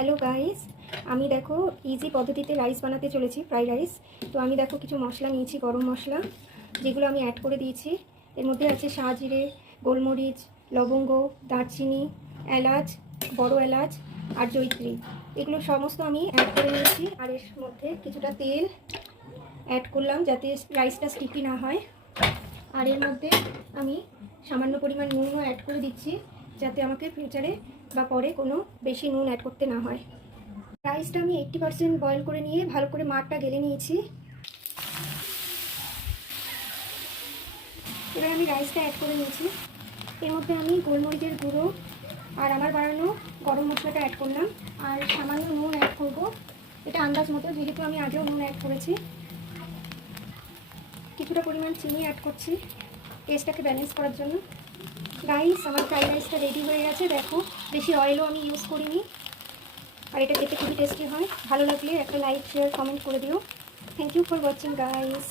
Hello guys, আমি দেখো easy পদ্ধতিতে রাইস বানাতে চলেছি, ফ্রাইড রাইস। তো আমি দেখো কিছু মশলা নিয়েছি, গরম মশলা, যেগুলো আমি অ্যাড করে দিয়েছি। এর মধ্যে আছে শাহজিরে, গোলমরিচ, লবঙ্গ, দারচিনি, এলাচ, বড় এলাচ আর জয়িত্রী। এগুলো সমস্ত আমি অ্যাড করে নিয়েছি। আর এর মধ্যে কিছুটা তেল অ্যাড করলাম যাতে রাইসটা স্টিকি না হয়। আর এর মধ্যে আমি সামান্য পরিমাণ নুনও অ্যাড করে দিচ্ছি, যাতে আমাকে ফিউচারে বা পরে কোনো বেশি নুন অ্যাড করতে না হয়। রাইসটা আমি 80% বয়েল করে নিয়ে ভালো করে মাঠটা গেলে নিয়েছি। এবার আমি রাইসটা অ্যাড করে নিয়েছি। এর মধ্যে আমি গোলমরিচের গুঁড়ো আর আমার বানানো গরম মশলাটা অ্যাড করলাম, আর সামান্য নুন অ্যাড করব, এটা আন্দাজ মতো, যেহেতু আমি আগেও নুন অ্যাড করেছি। কিছুটা পরিমাণ চিনি অ্যাড করছি টেস্টটাকে ব্যালেন্স করার জন্য। রাইস, আমার ফ্রাইড রাইসটা রেডি হয়ে গেছে। দেখো, বেশি অয়েলও আমি ইউজ করিনি, আর এটা খেতে খুবই টেস্টি হয়। ভালো লাগলে একটা লাইক, শেয়ার, কমেন্ট করে দিও। Thank you for watching guys.